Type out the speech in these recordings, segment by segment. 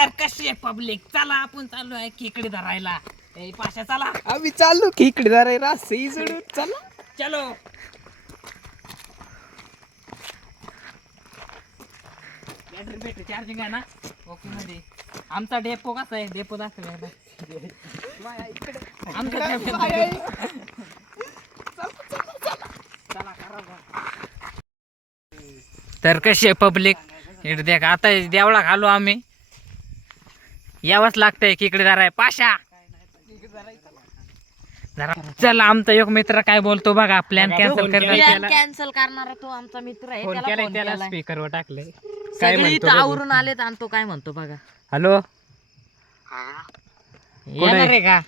तर कशी आहे पब्लिक चला आपण चालू आहे खेकडे धरायला. ए पाशा चला. आम्ही चाललो की इकडे जरा रास्ते सोडून चला. चलो. बॅटरी बॅटरी चार्जिंग आहे ना? ओके मध्ये. आमचा डेपो कसा आहे? डेपो दाखव आमचा डेपो चला करा बा. तर कशी आहे पब्लिक इकडे देख आता देवळा घालू आम्ही. यावंच लागतंय की इकडे जरा आहे. पाशा. जरा चला आमचा एक मित्र काय बोलतो बघा प्लॅन कॅन्सल करणार कॅन्सल करणारा तो आमचा मित्र आहे फोन त्याला केलाय फोन त्याला केलाय. स्पीकरवर टाकले सगळे इथं आवरून आलेत आणि तो काय म्हणतो बघा. हॅलो? येणार आहे का?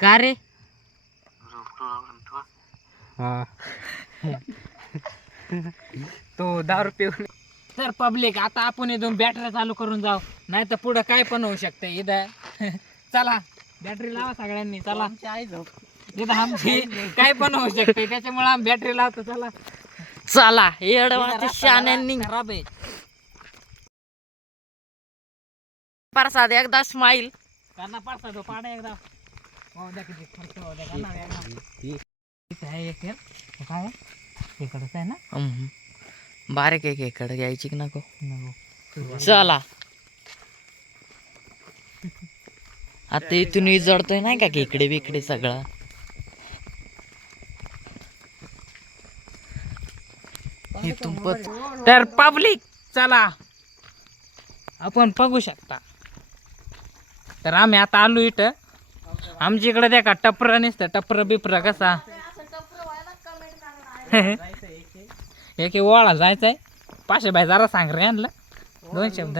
का रे? तो दारू पिऊन तर पब्लिक आता आपण इथून बॅटरी चालू करून जाऊ. नाही तर पुढं काय पण होऊ शकते इथं. चला बॅटरी लावा सगळ्यांनी चला. इथं आमची काय पण होऊ शकते त्याच्यामुळे आम्ही बॅटरी लावतो चला. चला येडवाची शान्यांनी खराब आहे प्रसाद एकदा स्माईल त्यांना तो पाडा एकदा. द्या किती खर्च द्या एकदा. हे. काय? इकडंच आहे ना? बारीक एक इकडे घ्यायची की नको? नको. चला. आता इथून जडतोय नाही का इकडे बिकडे सगळं? तर पब्लिक चला. आपण बघू शकता. तर आम्ही आता आलो इथं. आमच्या इकडे त्या का टपर नसतं. टपर बिपर कसा? एक ओळा जायचंय. पाचशे बाय जरा सांग रे आणलं दोन शब्द.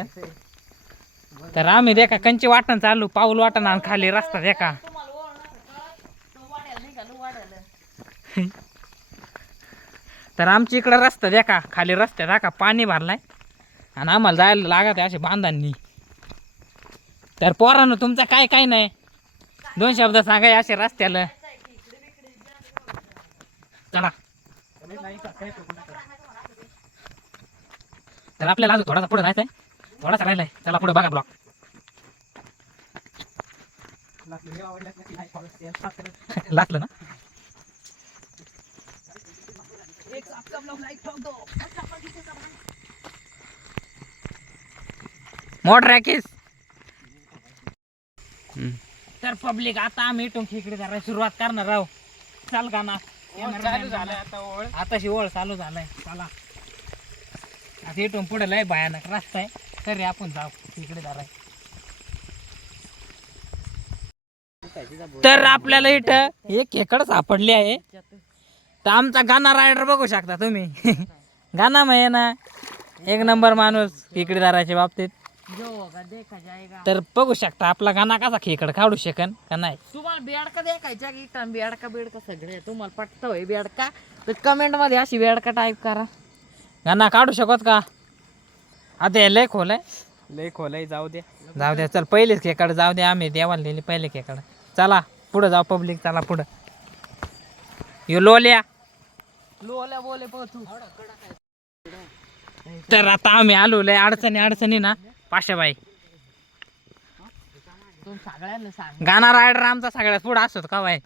तर आम्ही देखा कंची वाटण चालू पाऊल वाटण आणि खाली रस्ता देखा तर आमच्या इकडं रस्ता देखा खाली रस्त्यात देखा पाणी भरलाय. आणि आम्हाला जायला लागत असे बांधांनी. तर पोरानं तुमचं काय काय नाही? दोन शब्द सांगाय असे रस्त्याला. चला. तर आपल्याला अजून थोडासा पुढे जायचंय. थोडासा राहिलाय. चला पुढे बघा ब्लॉक लागलं ना? मोटर रॅकेस तर पब्लिक आता आम्ही इथून खेकडे जरा सुरुवात करणार आहो. चाल का ना चालू झालंय आता ओळ. आताशी ओळ चालू झालाय. चला. आता इथून पुढे लय भयानक रस्ता आहे. तरी आपण जाऊ इकडे जरा. तर आपल्याला इथं एक खेकड सापडली आहे. तर आमचा गाणा रायडर बघू शकता तुम्ही. गाणा आहे ना एक नंबर माणूस इकडे दाराच्या बाबतीत. तर बघू शकता आपला गाणा कसा खेकड काढू शकन का नाही. तुम्हाला बेडका देखायच्या की इथं बेडका बेडका सगळे. तुम्हाला पटतं होय बेडका? तर कमेंटमध्ये अशी बेडका टाईप करा. गाणा काढू शकत का? आता हे लय खोल आहे. लय खोलाय जाऊ दे. जाऊ द्या चल पहिलेच खेकड जाऊ द्या आम्ही देवाला दिली पहिले खेकड. चला पुढं जाऊ पब्लिक चला पुढं. यो लोल्या. लोल्या बोले तू. तर आता आम्ही आलो लय अडचणी अडचणी ना. पाशाबाई. सगळ्यांना सांग. गाणा रायडर आमचा सगळ्यात पुढं असतो का बाय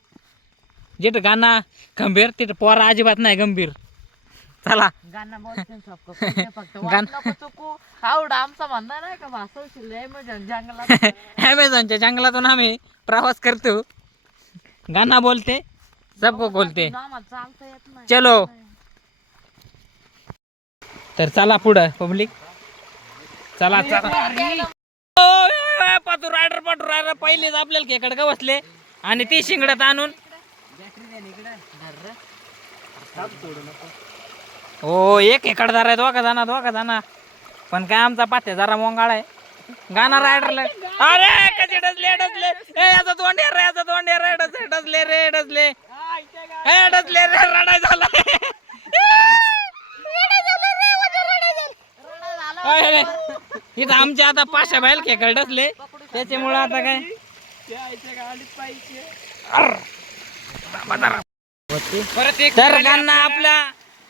जिथं गाणं गंभीर तिथं पोरा अजिबात नाही गंभीर. चला. गाणं बोलते ना सबको, फक्त. फक्त वाट गाणं- नको चुकू. आवड आमचा म्हणणं नाही का भाषा शिल्लय मग जंगलात. ॲमेझॉनच्या जंगलातून आम्ही प्रवास करतो. गाणा बोलते सबको बोलते. आम्हाला चालता येत नाही. चलो. तर चला पुढं पब्लिक. चला चला. पातू रायडर पाठू रायडर पहिलेच आपल्याला खेकड का बसले आणि ती शिंगडत आणून हो एक खेकडदार आहे दोघा जाणार दोघा जाणार पण काय आमचा पात्या जरा मोंगाळ आहे. गाणं रायडरला अरे कधी डसले डसले ए याचा तोंड रे याचा तोंड रे डसले डसले रे डसले ए डसले रे रडाय झाला. इथं आमच्या आता पाचशे बाहेर खेकड डसले त्याच्यामुळे आता काय? परत एक तर गाणं आपला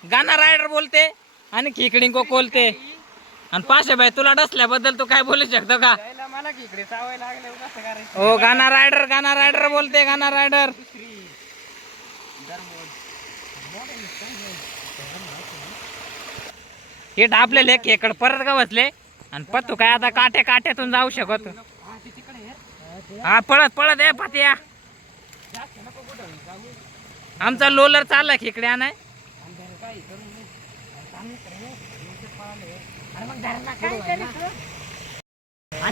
गाणं रायडर बोलते आणि खेकडी को कोलते आणि पाचशे बाई तुला डसल्याबद्दल तू काय बोलू शकतो का? मला की इकडे चावाय लागले कसं करायचं? हो गाणा रायडर गाणा रायडर बोलते गाणा रायडर हिट आपल्याला एक खेकड परत का बसले? आणि पत्तू काय आता काट्या काट्यातून जाऊ शकत? हा पळत पळत आहे पात्या. आमचा लोलर चालला खेकड्या नाही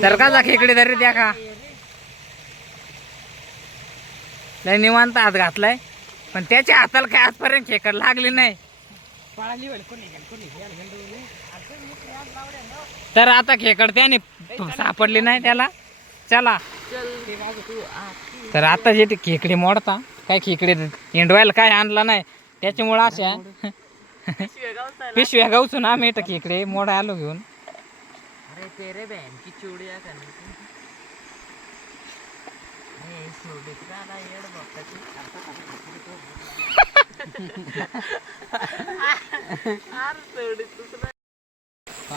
तर का खेकडे द्या का? नाही निवांत हात घातलाय. पण त्याच्या हाताला काय आजपर्यंत खेकड लागली नाही. तर आता खेकड त्याने सापडली नाही त्याला. चला. तर आता जे ते खेकडे मोडता काय खेकडे इंडवायला काय आणला नाही त्याच्यामुळं अशा पिशव्या गावचून आम्ही इथं खेकडे मोडा आलो घेऊन. अरे तेरे बहन की चुडिया.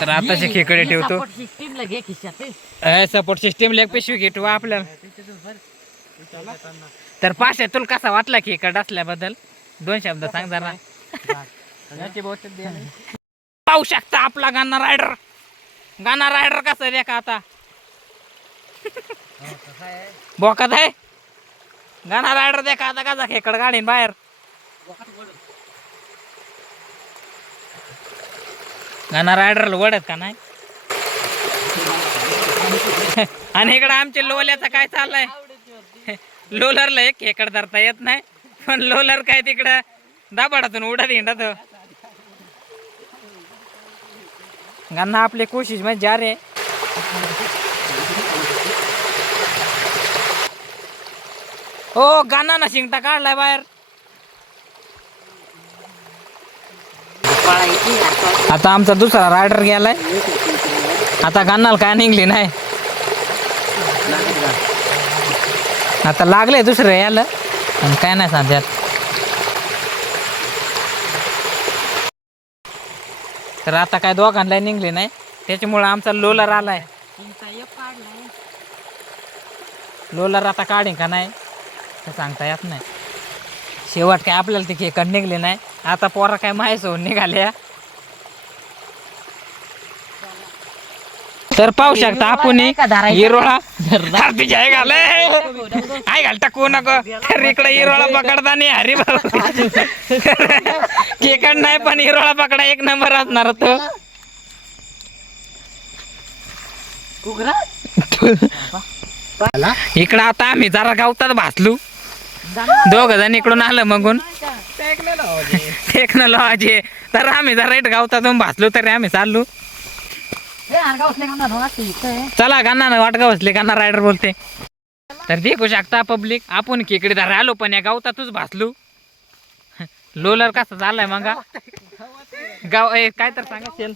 तर आताचे खेकडे ठेवतो. घे खिशात. सपोर्ट सिस्टीम लेग पिशवी घेतो आपल्याला. तर पाचशे तुला कसा वाटला खेकड असल्याबद्दल? दोन शब्द सांग जरा. पाहू शकता आपला गाणा रायडर गाणा रायडर कसा आहे का आता? बोकात आहे? गाणा रायडर देखा आता कसा खेकड गाडीन बाहेर? गाणा रायडर वडत का नाही? आणि इकडे आमच्या लोल्याचं काय चाललंय? लोलरला एक खेकड धरता येत नाही. पण लोलर काय तिकडं दाबाडातून उडत हिंडत. गन्ना आपली कोशिश म्हणजे में जा रहे ओ हो, गाना ना शिंगटा काढलाय बाहेर. आता आमचा दुसरा रायडर गेलाय. आता गाण्याला काय निघली नाही. आता लागले दुसरं यायला. आणि काय नाही सांगतात तर आता काय दोघांना निघले नाही. त्याच्यामुळं आमचा लोलर आलाय. लोलर आता काढीन का नाही? तर सांगता येत नाही. शेवट काय आपल्याला ते खेकड निघले नाही. आता पोरा काय माहीत होऊन निघाल्या. तर पाहू शकता आपण? हिरोळा तुझ्या आई घाल आई घाल टाकू नको तर इकडे हिरोळा पकडता नाही हरी खेकड नाही पण हिरोळा पकडा एक नंबर असणार तो? इकडं आता आम्ही जरा गावतात भासलू. दोघ जण इकडून आलं मगून. टेक्नॉलॉजी तर आम्ही जरा इथं गावतातून भासलो तरी आम्ही चाललो. चला आणगा ना, चला वाटगा बसले? गाणा रायडर बोलते. तर देखू शकता पब्लिक आपण खेकडे धरा आलो पण या गावतातच भासलो. लोलर कसा चाललाय मग? गाव ए, काय तर सांगा शेल.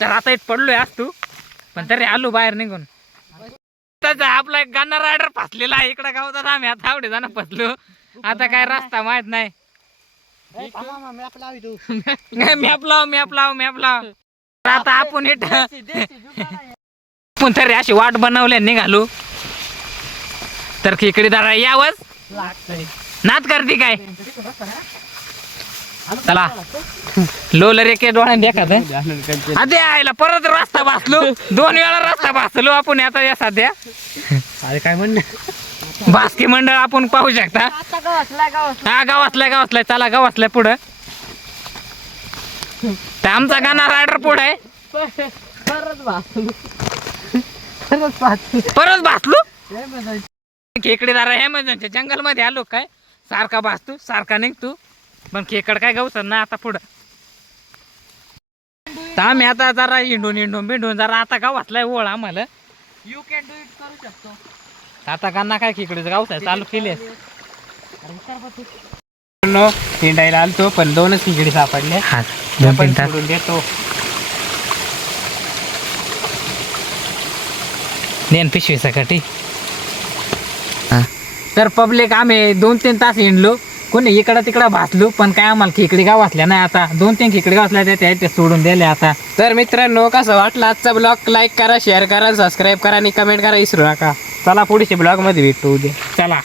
तर आता इथ पडलोय आज तू पण तरी आलो बाहेर निघून. आपला एक गाणं रायडर फसलेला आहे इकडे गावतात आम्ही आता आवडे जाणं फसलो. आता काय रस्ता माहीत नाही. मॅप लाव मॅप लाव मॅप लाव आता आपण इथं आपण तरी अशी वाट बनवल्या निघालो. तर खेकडे दारा यावच. नात करते काय? चला. लोलर एक डोळ्यात देखत आयला परत रस्ता भासलो. दोन वेळा रस्ता भासलो आपण आता या सध्या. अरे काय म्हणणं? बास्की मंडळ आपण पाहू शकता. हा गावातल्या गावातल्या. चला गावातल्या पुढं. तर आमचा गाणा रायडर पुढं आहे. परत भासलो हे. खेकडे दारा ॲमेझॉनच्या जंगलमध्ये आलो काय? सारखा भासतो सारखा निघतो. पण खेकड काय गावसर ना आता पुढं. तर आम्ही आता जरा हिंडून हिंडून बिंडून जरा आता गावातलाय ओळ आम्हाला. You can do it करू शकतो. आता गाणा काय खेकडे गावसाय चालू केले. हिंडायला आलतो पण दोनच तिकडे सापडले. हा सोडून देतो. नेन पिशवी सकाटी तर पब्लिक आम्ही दोन तीन तास हिंडलो. कोणी इकडं तिकडं भासलो पण काय आम्हाला खेकडी गाव वाचल्या नाही आता. दोन तीन खेकडी गाव वाचल्या त्या ते सोडून दिले आता. तर मित्रांनो कसं वाटलं आजचा ब्लॉग लाईक करा शेअर करा सबस्क्राईब करा आणि कमेंट करा विसरू नका. चला पुढच्या ब्लॉगमध्ये भेटतो उद्या. चला.